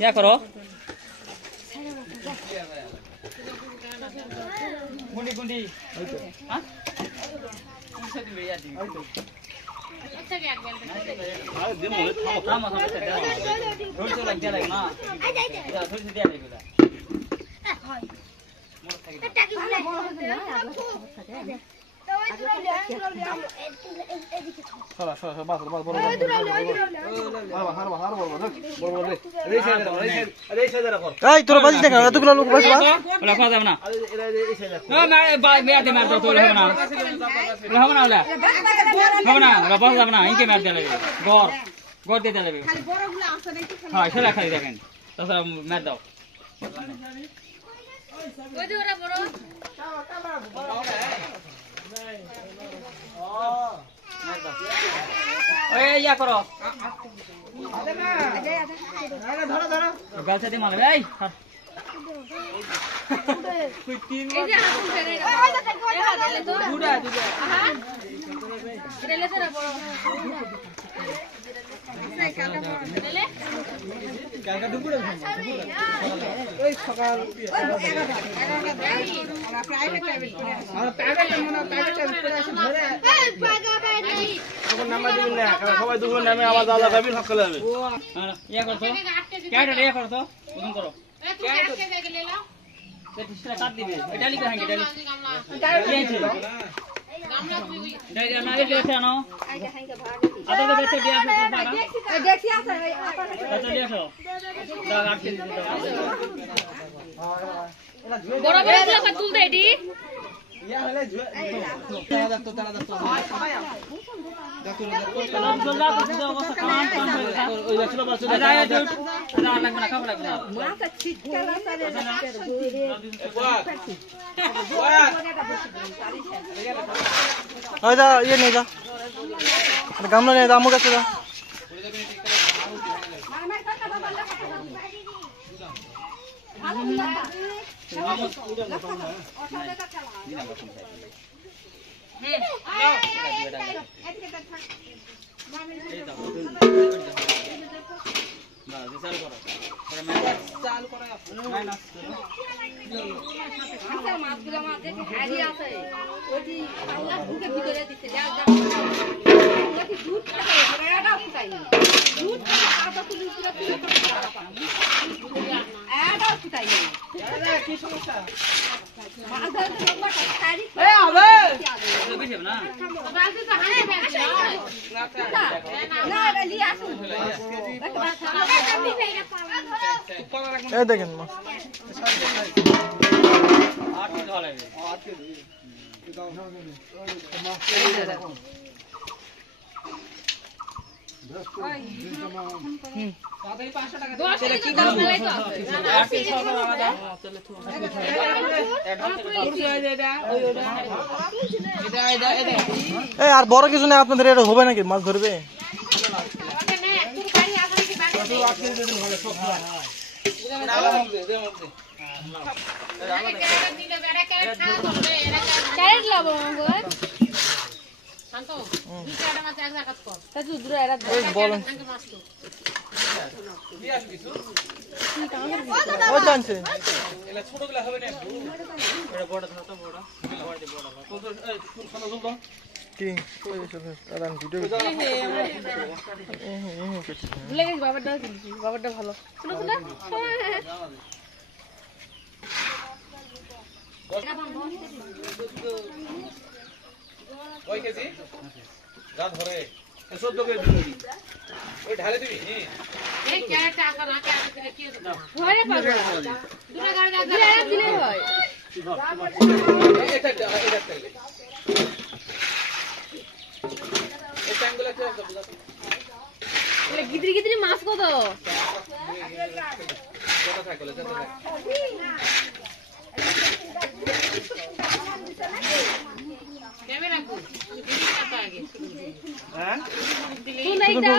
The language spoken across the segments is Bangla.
ইয়া করো গুন্ডি গুন্ডি হ্যাঁ কোনটা দিবে ইয়া দিবে আচ্ছা কি একবার আরে দিন মনে থামো থামো থামো ধরে তো লাগিয়া লাগে না যা ধরে দিয়া লাগবে না হয় মোর থাকে এটা কি বলে বড় হচ্ছে না থাকে সরা সরা বাস বাস বড় বড় এই সাইডে রাখো এই তোর বাজি দেখা এতগুলো লোক বাসবা ওলা খাওয়া যাবে না এই সাইডে না মেয়াতে মার তো হবে না হবে না ওলা হবে না ওলা বাস যাবে না ইনকে মার দিলে গর গর দিতে লাগবে খালি বড়গুলো আছে নাকি হ্যাঁ সেটা খালি দেখেন তাছাড়া মার দাও ওই যে ওরা বড় ওই ইয়া করো ধরো ধরো গালছে দি মারবে এই কই তিন এই যে হাত ছেড়ে এই হাত দিলে তো দুডা দুডা হ্যাঁ দিলে তো বড় কালকা দুপুরে ওই সকাল 11টা প্রাইভেট করে আছে আর প্রাইভেট মনে প্রাইভেট করে আছে ধরে এই পাগা এখন নাম্বার দিবেন না সবাই দুপুর নামে আওয়াজ আলাদা যাবে সকালে যাবে হ্যাঁ ইয়া করছো ক্যাটা ইয়া করছো ওজন করো তুমি আটকে যাই লে নাও তে ডিসপ্লে কাট দিবে এটা লিখে হাঙ্গে ডালি গামলা তুমি ডালি না এলে আছে আনো আদা তো বেঁচে দিয়ে আসো পাড়া এই দেখি আছে আচ্ছা দিয়ে আসো দাও আটকে দিতে দাও বড় বড় গুলো তুল দে এডি ইয়া হলে তারা দেখতো সবাই আও দেখো সালাম জল্লা তো অবস্থা কামান ওই দেখলো বাসে না লাগবে না খাবো লাগবে না মাথা ছিটকালা সারে ওই যা ইয়ে নিয়ে যা গামলা নিয়ে যা আমু কাছে যা চাল করো মাইনাস আচ্ছা মাছগুলো মাঝে হাড়ি আছে ওই পাল্লা ঢুকে ভিতরে দিতে যা যা ওই দুধ খাবে এটাও ফুটাই দুধ আটা তুলি পুরো পুরো এটাও ফুটাই আরে কি সমস্যা মাছ ধরে লম্বা তারিখ এই হবে বেশি না বালতি তো হাতে ফেলছে না না লি আসুন এই দেখেন মা 8 কেজি হবে 8 কেজি তাড়াতাড়ি 500 টাকা 10 টাকা কি দাম বলাই তো আছে 8 কেজি হবে আমাদের চলে তো এই আর বড় কিছু না আপনাদের এটা হবে নাকি মাছ ধরবে ক্যারেট লাবো মঙ্গল শান্ত দুই চারটা মাছ এক জায়গা কর তা তুই দূরে এরা বলেন কি আসবি তুই ও জানছে এলা ছোটগুলা হবে না এটা বড় ধর তো বড় বড় দে বড় কত এই সামনে জল দাও কি ওই সব আরাম ভিডিও ভুলে গেছি বাবারটা কিনছি বাবারটা ভালো শুনো শুনো কই কেজি যা ধরে 14 কেজি দিবি ওই ঢালে দিবি এই ক্যারেটটা আকা না ক্যারেট দিলে কি দাও ঘরে পাবো দুটো গাড়ি দিলে হয় এটা তেলে এই ট্যাঙ্গুলা কি আছে বুঝা এলে গিদরি গিদরি মাছ কত কত থাকলে যত থাক ক্যামেরা কো দিদি কাটা আগে হ্যাঁ শুনে দাও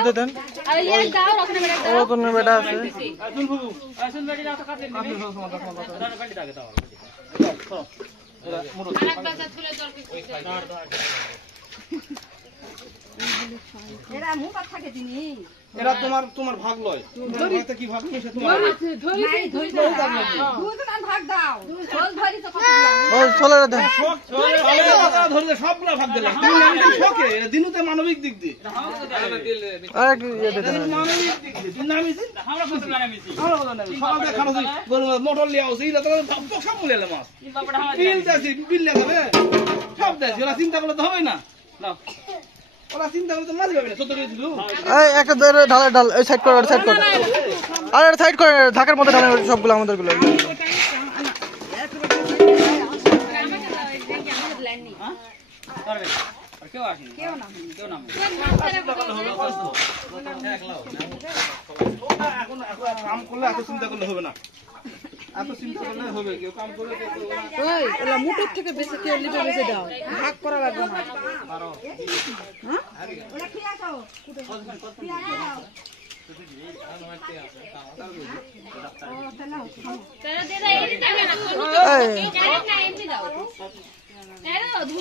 আরে এই দাও রকম বেটা দাও ও তো না বেটা আছে আসুন বাবু আসুন বেটি দাও তো কাটে নিবি দাও বেটি দাও দাও মুরো আরেক বাসা তুলে জল কি দাও এরা মুখ থাকে দিনি এরা তোমার ভাগ লয় ভাগতে কি ভাগ নিছে তোমার ওই চলে রে দেখ ধরে সবগুলা ভাগ দিলাম তুমি নামতে শোকে এরা দিনুতে মানবিক দিক দিয়ে আরে কি ইয়ে দিতে না মানবিক দিক দিয়ে তুমি নামিছি আমরা কত নামিছি আমরা কথা নাই সকালে খানো মোটর লিয়ে আসি এটা তো সব মুলেলে মাছ কি বাপড়া আমার বিল দাসি বিল হবে সব দাসি ওরা চিন্তা করলে তো হবে না নাও ওরা চিন্তা করলে তো মাছ পাবে না 14 কেজি দিলু এই একটা ধরে ঢাল এই সাইড কর সাইড কর আরে সাইড কর ঢাকার মধ্যে ঢালে সবগুলো আমাদের গুলো করবে আর কেউ আসেনি কেউ নামে এখন কাম করলে এত চিন্তা করলে হবে না এত চিন্তা করলে হবে কেউ কাম করলে ওই ওলা মুটুর থেকে বেশি কেউ লিবে বেশি দাও ভাগ করা লাগবে না তেরা দে দাও এমনি দেবে না কোনো এই ডাইরেক্ট না এমনি দাও তেরা ধু